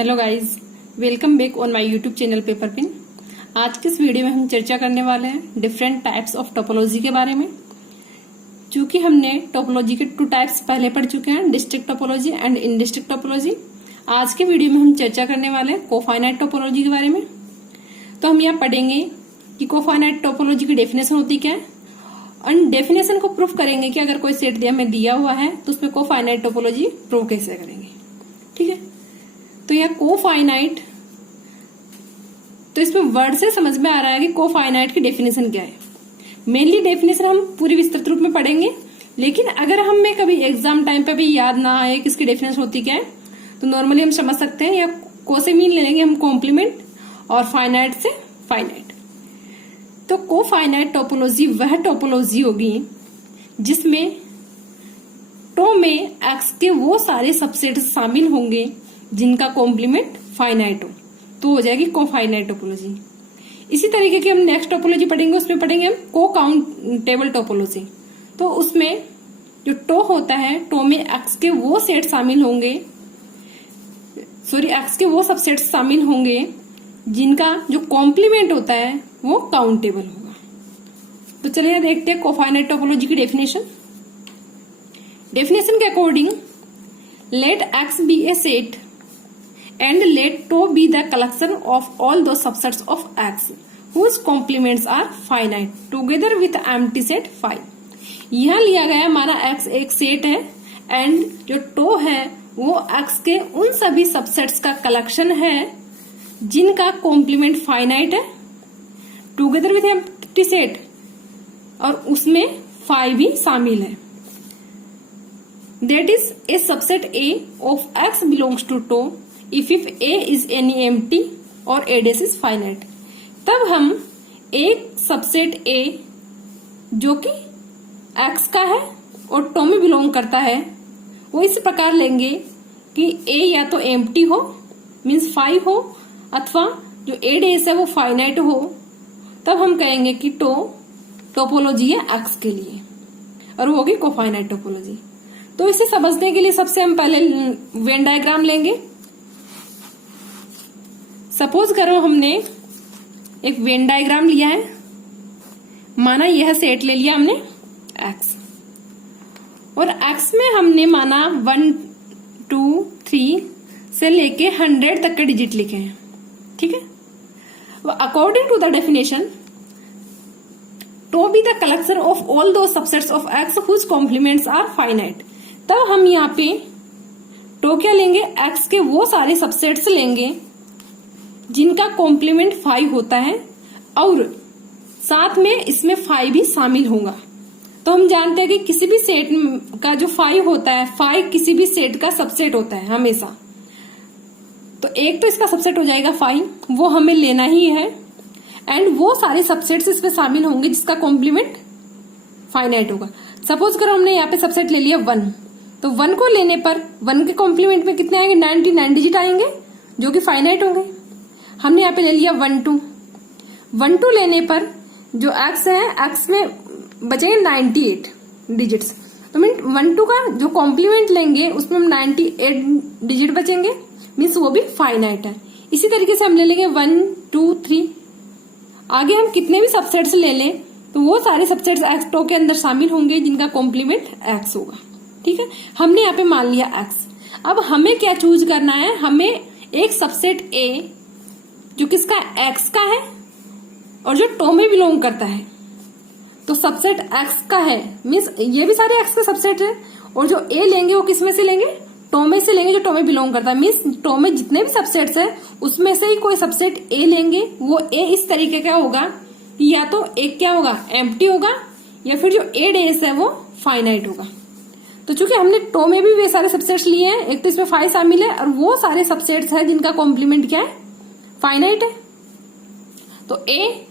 Hello guys, welcome back on my YouTube channel paper pin. आज के इस video में हम चर्चा करने वाले हैं डिफरेंट टाइप्स ऑफ टोपोलॉजी के बारे में। चूंकि हमने टोपोलॉजी के 2 टाइप्स पहले पढ़ चुके हैं, डिस्ट्रिक्ट टोपोलॉजी एंड इनडिस्ट्रिक्ट टोपोलॉजी। आज के वीडियो में हम चर्चा करने वाले हैं कोफाइनाइट टोपोलॉजी के बारे में। तो हम यहाँ पढ़ेंगे कि कोफाइनाइट टोपोलॉजी की डेफिनेशन होती क्या है और डेफिनेशन को प्रूफ करेंगे कि अगर कोई सेट हमें दिया हुआ है तो उसमें कोफाइनाइट टोपोलॉजी प्रूव कैसे करेंगे। ठीक है, तो यह कोफाइनाइट, तो इसमें वर्ड से समझ में आ रहा है कि कोफाइनाइट की डेफिनेशन क्या है। मेनली डेफिनेशन हम पूरी विस्तृत रूप में पढ़ेंगे, लेकिन अगर हमें कभी एग्जाम टाइम पे भी याद ना आए कि इसकी डेफिनेशन होती क्या है तो नॉर्मली हम समझ सकते हैं, या को से मीन ले लेंगे हम कॉम्प्लीमेंट और फाइनाइट से फाइनाइट। तो कोफाइनाइट टोपोलॉजी वह टोपोलॉजी होगी जिसमें टो में एक्स के वो सारे सबसेट शामिल होंगे जिनका कॉम्प्लीमेंट फाइनाइट हो, तो हो जाएगी कोफाइनाइट टोपोलॉजी। इसी तरीके की हम नेक्स्ट टोपोलॉजी पढ़ेंगे, उसमें पढ़ेंगे हम को काउंटेबल टोपोलॉजी। तो उसमें जो टो होता है, टो में एक्स के वो सेट शामिल होंगे, एक्स के वो सबसेट शामिल होंगे जिनका जो कॉम्प्लीमेंट होता है वो काउंटेबल होगा। तो चलिए देखते हैं कोफाइनाइट टोपोलॉजी की डेफिनेशन। डेफिनेशन के according, let X be a set and let tau be the collection of all those subsets of X whose complements are finite together with empty set phi। यहाँ लिया गया माना X एक set है and जो to है वो X के उन सभी सबसेट्स का कलेक्शन है जिनका कॉम्प्लीमेंट फाइनाइट है टुगेदर विथ एम्प्टी सेट, और उसमें फाई भी शामिल है। That is a subset A of X belongs to tau if A is any empty और A dash is finite। तब हम एक सबसेट A जो कि X का है और टो में बिलोंग करता है वो इस प्रकार लेंगे कि A या तो एम्प्टी हो मीन्स फाई हो, अथवा जो A dash है वो फाइनाइट हो। तब हम कहेंगे कि टोपोलॉजी है X के लिए और वो होगी कोफाइनाइट टोपोलॉजी। तो इसे समझने के लिए सबसे हम पहले वेन डायग्राम लेंगे। सपोज करो हमने एक वेन डायग्राम लिया है, माना यह सेट ले लिया हमने X, और X में हमने माना 1 2 3 से लेके 100 तक के डिजिट लिखे हैं। ठीक है, according to the definition, tau be the collection of all दो subsets of X whose complements are finite. तब हम यहाँ पे टो क्या लेंगे, X के वो सारे सबसेट्स लेंगे जिनका कॉम्प्लीमेंट फाई होता है और साथ में इसमें फाई भी शामिल होगा। तो हम जानते हैं कि किसी भी सेट का जो फाई होता है, फाई किसी भी सेट का सबसेट होता है हमेशा। तो एक तो इसका सबसेट हो जाएगा फाई, वो हमें लेना ही है, एंड वो सारे सबसेट्स इसमें शामिल होंगे जिसका कॉम्प्लीमेंट फाइनाइट होगा। सपोज करो हमने यहाँ पे सबसेट ले लिया 1, तो 1 को लेने पर 1 के कॉम्प्लीमेंट में कितने आएंगे, 99 डिजिट आएंगे जो कि फाइनाइट होंगे। हमने यहाँ पे ले लिया 1 2 लेने पर जो X है, X में बचेंगे 98 डिजिट्स। तो मीन 1 2 का जो कॉम्प्लीमेंट लेंगे उसमें हम 98 डिजिट बचेंगे, मीन्स वो भी फाइनाइट है। इसी तरीके से हम ले लेंगे 1 2 3, आगे हम कितने भी सबसेट्स ले लें तो वो सारे सबसेट्स X टो के अंदर शामिल होंगे जिनका कॉम्प्लीमेंट X होगा। ठीक है, हमने यहाँ पे मान लिया X। अब हमें क्या चूज करना है, हमें एक सबसेट A जो किसका X का है और जो टो में बिलोंग करता है। तो सबसेट X का है मीन्स ये भी सारे X के सबसेट है, और जो A लेंगे वो किस में से लेंगे, टो में से लेंगे जो टो में बिलोंग करता है। मीन्स टो में जितने भी सबसेट्स है उसमें से ही कोई सबसेट A लेंगे। वो A इस तरीके का होगा कि या तो एक क्या होगा, एम्प्टी होगा, या फिर जो A डेस है वो फाइनाइट होगा। तो चूंकि हमने टो में भी वे सारे सबसेट्स लिए हैं, एक तो इसमें फाई शामिल है और वो सारे सबसेट्स है जिनका कॉम्प्लीमेंट क्या है, फाइनाइट है। तो A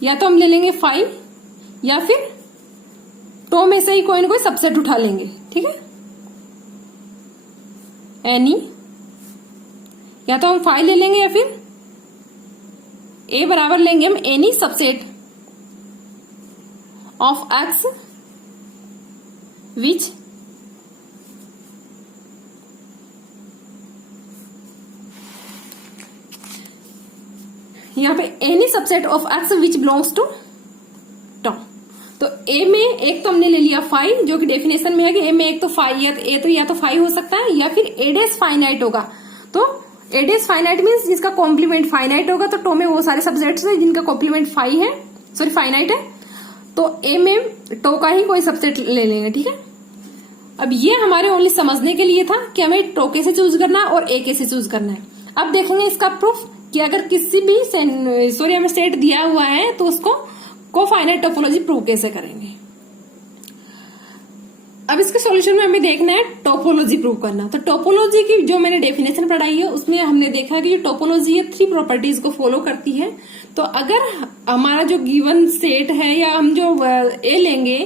या तो हम ले लेंगे फाई या फिर टो में से ही कोई ना कोई सबसेट उठा लेंगे। ठीक है, एनी, या तो हम फाई ले लेंगे या फिर A बराबर लेंगे हम any subset of X which यहाँ पे any subset of X which belongs to tau. तो ए में एक तो हमने ले लिया फाइव, जो कि डेफिनेशन में है कि ए में एक तो फाइव, या तो फाइव हो सकता है या फिर ए डेस फाइनाइट होगा। तो ए डेस फाइनाइट मीन्स जिसका कॉम्प्लीमेंट फाइनाइट होगा, तो टो में वो सारे सब्जेक्ट्स हैं जिनका कॉम्प्लीमेंट फाइव है, सॉरी फाइनाइट है। तो ए में टो का ही कोई सबसेट ले लेंगे, ठीक है। अब ये हमारे ओनली समझने के लिए था कि हमें टो कैसे चूज करना है और ए कैसे चूज करना है। अब देखेंगे इसका प्रूफ कि अगर किसी भी हमें सेट दिया हुआ है तो उसको कोफाइनाइट टोपोलॉजी प्रूव कैसे करेंगे। अब इसके सॉल्यूशन में हमें देखना है टोपोलॉजी प्रूव करना। तो टोपोलॉजी की जो मैंने डेफिनेशन पढ़ाई है उसमें हमने देखा कि टोपोलॉजी थ्री प्रॉपर्टीज को फॉलो करती है। तो अगर हमारा जो गिवन सेट है या हम जो ए लेंगे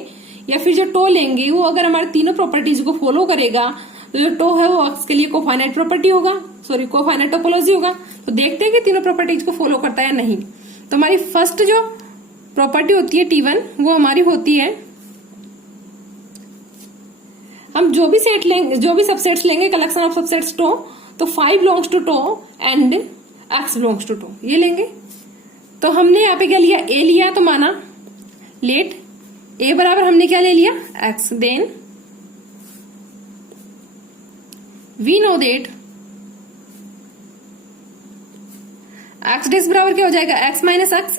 या फिर जो टो लेंगे वो अगर हमारे तीनों प्रॉपर्टीज को फॉलो करेगा तो जो टो है वो एक्स के लिए कोफाइनाइट प्रॉपर्टी होगा, सॉरी कोफाइनाइट टोपोलॉजी होगा। तो देखते हैं कि तीनों प्रॉपर्टीज को फॉलो करता है या नहीं। तो हमारी फर्स्ट जो प्रॉपर्टी होती है T1 वो हमारी होती है, हम जो भी सेट लेंगे, जो भी सबसेट्स लेंगे कलेक्शन ऑफ सबसेट्स टो, तो 5 belongs to tau and x belongs to tau, ये लेंगे। तो हमने यहाँ पे क्या लिया, a लिया, तो माना लेट a बराबर हमने क्या ले लिया x, then we know that x dash बराबर क्या हो जाएगा x माइनस x,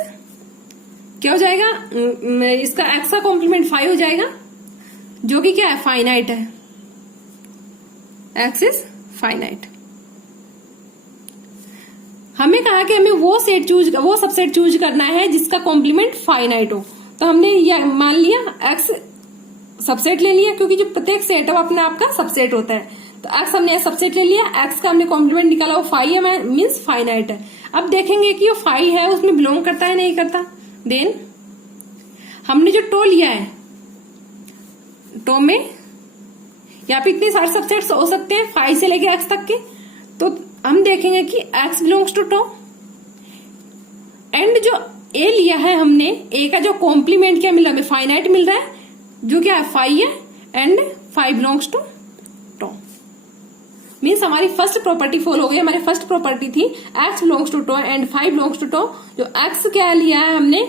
क्या हो जाएगा इसका x का कॉम्प्लीमेंट 5 हो जाएगा, जो कि क्या है फाइनाइट है, x इज फाइनाइट। हमें कहा कि हमें वो सबसेट चूज करना है जिसका कॉम्प्लीमेंट फाइनाइट हो। तो हमने ये मान लिया x सबसेट ले लिया, क्योंकि जो प्रत्येक सेट है वो अपने आप का सबसेट होता है। तो x हमने सबसेट ले लिया, x का हमने कॉम्प्लीमेंट निकाला, वो 5 है, मीन्स फाइनाइट है। अब देखेंगे कि वो 5 है उसमें बिलोंग करता है नहीं करता। देन हमने जो टो लिया है, टो में यहाँ पे इतने सारे सबसेट्स हो सकते हैं 5 से लेके x तक के। तो हम देखेंगे कि x belongs to tau and जो a लिया है हमने, a का जो कॉम्प्लीमेंट क्या मिल रहा है, फाइनाइट मिल रहा है, जो क्या है 5 है and 5 belongs to tau. Means हमारी फर्स्ट प्रॉपर्टी फॉलो हो गई। हमारी फर्स्ट प्रॉपर्टी थी x belongs to tau and 5 belongs to tau. जो x क्या लिया है हमने,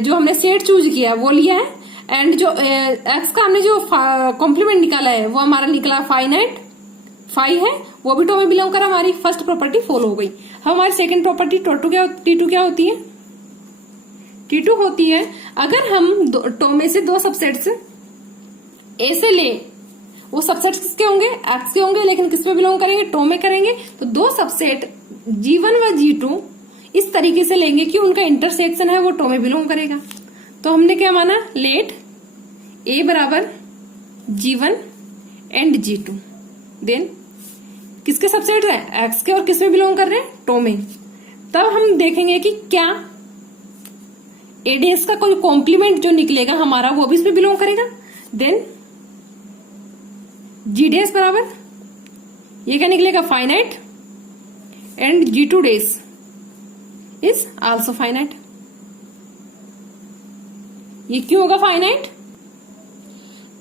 जो हमने सेट चूज किया वो लिया है, एंड जो x का हमने जो कॉम्प्लीमेंट निकाला है वो हमारा निकला फाइनाइट 5 है, वो भी टो में बिलोंग करा। हमारी फर्स्ट प्रॉपर्टी फॉलो हो गई। हमारी सेकंड प्रॉपर्टी T2 क्या होती है, T2 होती है अगर हम टो में से दो सबसेट्स ए से ले, वो सबसेट्स किसके होंगे, एक्स के होंगे, लेकिन किस में बिलोंग करेंगे, टो में करेंगे। तो दो सबसेट G1 व G2 इस तरीके से लेंगे कि उनका इंटरसेक्शन है वो टो में बिलोंग करेगा। तो हमने क्या माना, लेट A बराबर G1 एंड G2, देन किसके सबसेट है, एक्स के, और किस में बिलोंग कर रहे हैं, टो में। तब हम देखेंगे कि क्या ए डेस का कोई कॉम्प्लीमेंट जो निकलेगा हमारा वो भी इसमें बिलोंग करेगा। देन जी डेस बराबर ये क्या निकलेगा, finite and G2 dash is also finite. ये क्यों होगा फाइनाइट,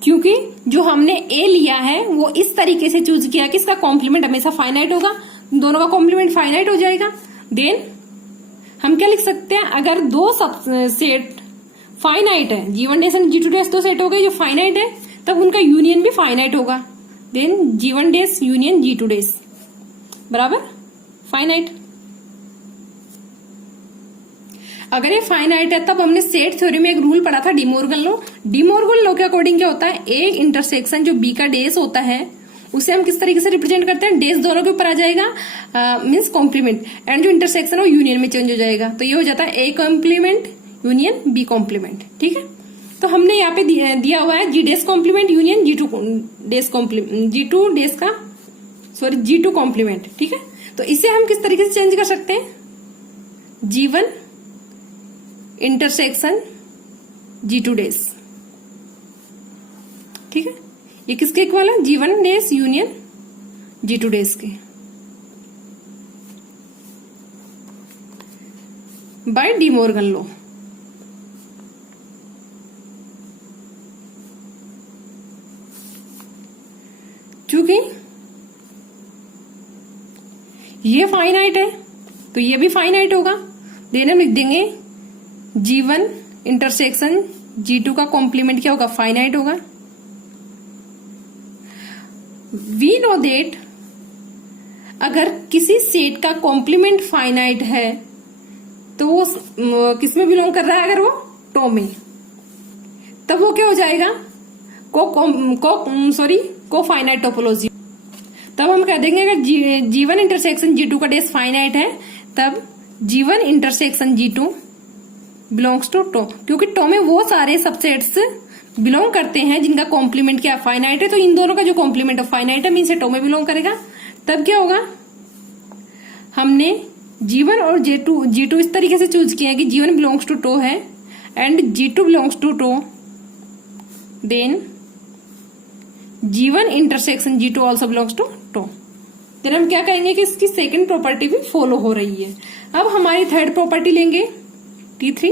क्योंकि जो हमने ए लिया है वो इस तरीके से चूज किया कि इसका कॉम्प्लीमेंट हमेशा फाइनाइट होगा, दोनों का कॉम्प्लीमेंट फाइनाइट हो जाएगा। देन हम क्या लिख सकते हैं, अगर दो सेट फाइनाइट है, G1 डेस एंड G2 डेस दो सेट हो गए जो फाइनाइट है, तब उनका यूनियन भी फाइनाइट होगा। देन G1 डेस यूनियन G2 डेस बराबर फाइनाइट। अगर ये फाइनाइट है तब हमने सेट थ्योरी में एक रूल पढ़ा था, डिमोर्गन लॉ। डिमोर्गन लॉ के अकॉर्डिंग क्या होता है, ए इंटरसेक्शन जो बी का डेस होता है उसे हम किस तरीके से रिप्रेजेंट करते हैं, डेस दोनों के ऊपर आ जाएगा, मींस कॉम्प्लीमेंट, एंड जो इंटरसेक्शन है वो यूनियन में चेंज हो जाएगा। तो ये हो जाता है A complement union B complement, ठीक है। तो हमने यहाँ पे दिया हुआ है जी डेस कॉम्प्लीमेंट यूनियन G2 डेस का G2 कॉम्प्लीमेंट, ठीक है। तो इसे हम किस तरीके से चेंज कर सकते हैं, G1 इंटरसेक्शन G2 डेस, ठीक है। ये किसके इक्वल है, G1 डेस यूनियन G2 डेस के, बाय डिमोर्गन लॉ। चूंकि ये फाइनाइट है तो ये भी फाइनाइट होगा, देन हम लिख देंगे G1 इंटरसेक्शन G2 का कॉम्प्लीमेंट क्या होगा, फाइनाइट होगा। वी नो दैट अगर किसी सेट का कॉम्प्लीमेंट फाइनाइट है तो वो किसमें बिलोंग कर रहा है, अगर वो टो में, तब वो क्या हो जाएगा, को फाइनाइट टोपोलॉजी। तब हम कह देंगे अगर G1 इंटरसेक्शन G2 का डेस फाइनाइट है तब G1 intersection G2 belongs to tau, क्योंकि टो में वो सारे सबसेट्स बिलोंग करते हैं जिनका कॉम्प्लीमेंट क्या फाइनाइट है। तो इन दोनों का जो कॉम्प्लीमेंट फाइनाइट है मीन्स टो में बिलोंग करेगा। तब क्या होगा, हमने G1 और G2 इस तरीके से चूज किया है कि G1 बिलोंग्स टू टो है and G2 belongs to tau, then G1 intersection G2 also belongs to tau. Then हम क्या कहेंगे कि इसकी सेकंड प्रॉपर्टी भी फॉलो हो रही है। अब हमारी थर्ड प्रॉपर्टी लेंगे T3।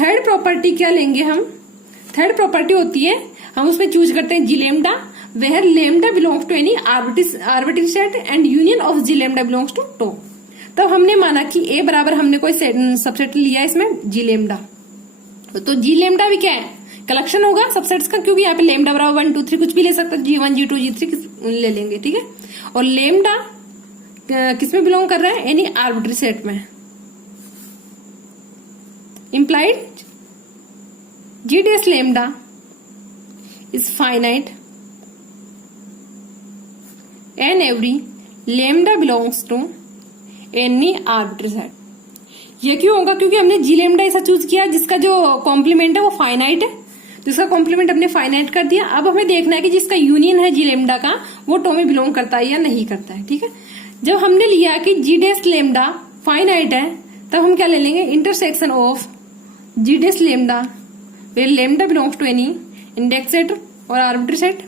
थर्ड प्रॉपर्टी क्या लेंगे हम, थर्ड प्रॉपर्टी होती है, हम उसमें चूज करते हैं G lambda, where lambda belongs to any arbitrary set and union of G lambda belongs to tau. तब हमने माना कि A बराबर हमने कोई सबसेट लिया इसमें G लैम्डा, तो G लैम्डा भी क्या है, कलेक्शन होगा सबसेट्स का, क्योंकि यहाँ पे लैम्डा बराबर 1 2 3 कुछ भी ले सकते हैं, G1 G2 G3 ले लेंगे, ठीक है। और लैम्डा किसमें बिलोंग कर रहा है, एनी आर्बिट्ररी सेट में। implied G dash lambda is finite and every lambda belongs to any arbitrary set। ये क्यों होगा, क्योंकि हमने G lambda ऐसा चूज किया जिसका जो कॉम्प्लीमेंट है वो फाइनाइट है, जिसका कॉम्प्लीमेंट हमने फाइनाइट कर दिया। अब हमें देखना है कि जिसका यूनियन है G lambda का वो टो में बिलोंग करता है या नहीं करता है, ठीक है। जब हमने लिया कि G dash lambda फाइनाइट है तब हम क्या ले लेंगे, intersection of G dash lambda where lambda belongs to any index set or arbitrary set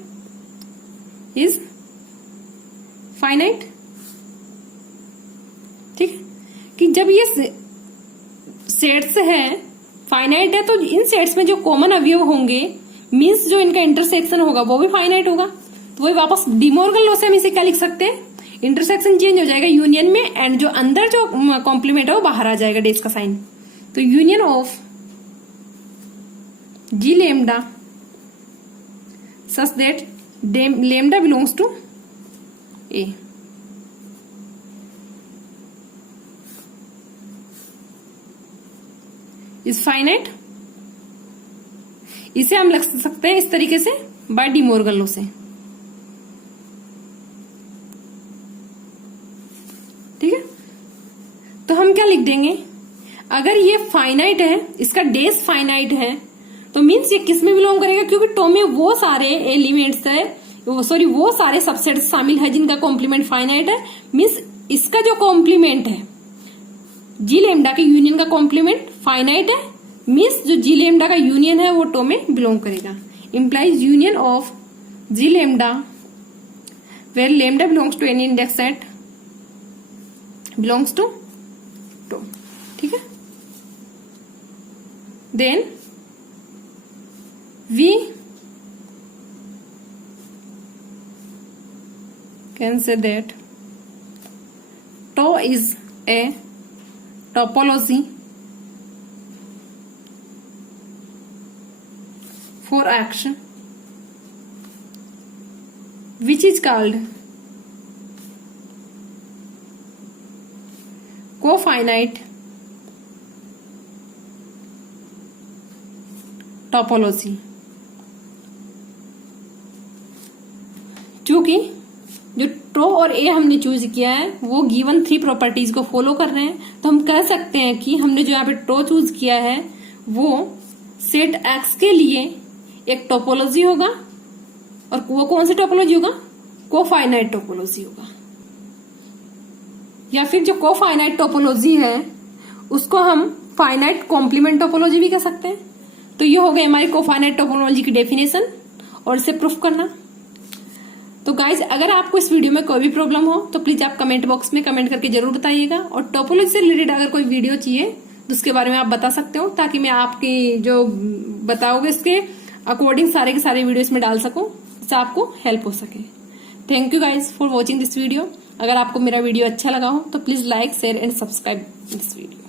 is finite। ठीक है, कि जब ये सेट्स है फाइनाइट है तो इन सेट्स में जो कॉमन अवयव होंगे मीन्स जो इनका इंटरसेक्शन होगा वो भी फाइनाइट होगा। तो वही वापस डिमोर्गन लॉ से हम इसे क्या लिख सकते हैं, इंटरसेक्शन चेंज हो जाएगा यूनियन में एंड जो अंदर जो कॉम्प्लीमेंट है वो बाहर आ जाएगा डेस का साइन। तो union of G lambda such that lambda belongs to A is finite। इसे हम लिख सकते हैं इस तरीके से बाय डिमोर्गन लॉ से, ठीक है। तो हम क्या लिख देंगे, अगर ये फाइनाइट है, इसका डेस फाइनाइट है, तो मीन्स ये किस में बिलोंग करेगा, क्योंकि टो में वो सारे एलिमेंट्स है, वो सारे सबसेट्स शामिल है जिनका कॉम्प्लीमेंट फाइनाइट है। मीन्स इसका जो कॉम्प्लीमेंट है G लैम्डा के यूनियन का कॉम्प्लीमेंट फाइनाइट है, मीन्स जो G लैम्डा का यूनियन है वो टो में बिलोंग करेगा। Implies union of G lambda where lambda belongs to any index set belongs to tau, ठीक है। Then we can say that tau is a topology for action which is called cofinite topology। चूंकि जो to और ए हमने choose किया है वो given 3 properties को फॉलो कर रहे हैं, तो हम कह सकते हैं कि हमने जो यहाँ पे टो चूज किया है वो सेट एक्स के लिए एक टोपोलॉजी होगा, और वो कौन सी टोपोलॉजी होगा, कोफाइनाइट टोपोलॉजी होगा। या फिर जो कोफाइनाइट टोपोलॉजी है उसको हम फाइनाइट कॉम्प्लीमेंट टोपोलॉजी भी कह सकते हैं। तो ये हो गई हमारी कोफाइनाइट टोपोलॉजी की डेफिनेशन और इसे प्रूफ करना। तो गाइज अगर आपको इस वीडियो में कोई भी प्रॉब्लम हो तो प्लीज आप कमेंट बॉक्स में कमेंट करके जरूर बताइएगा, और टोपोलॉजी से रिलेटेड अगर कोई वीडियो चाहिए तो उसके बारे में आप बता सकते हो, ताकि मैं आपकी जो बताओगे इसके अकॉर्डिंग सारे के सारे वीडियो इसमें डाल सकूं, इससे आपको हेल्प हो सके। Thank you guys for watching this video. अगर आपको मेरा वीडियो अच्छा लगा हो तो please like share and subscribe this video.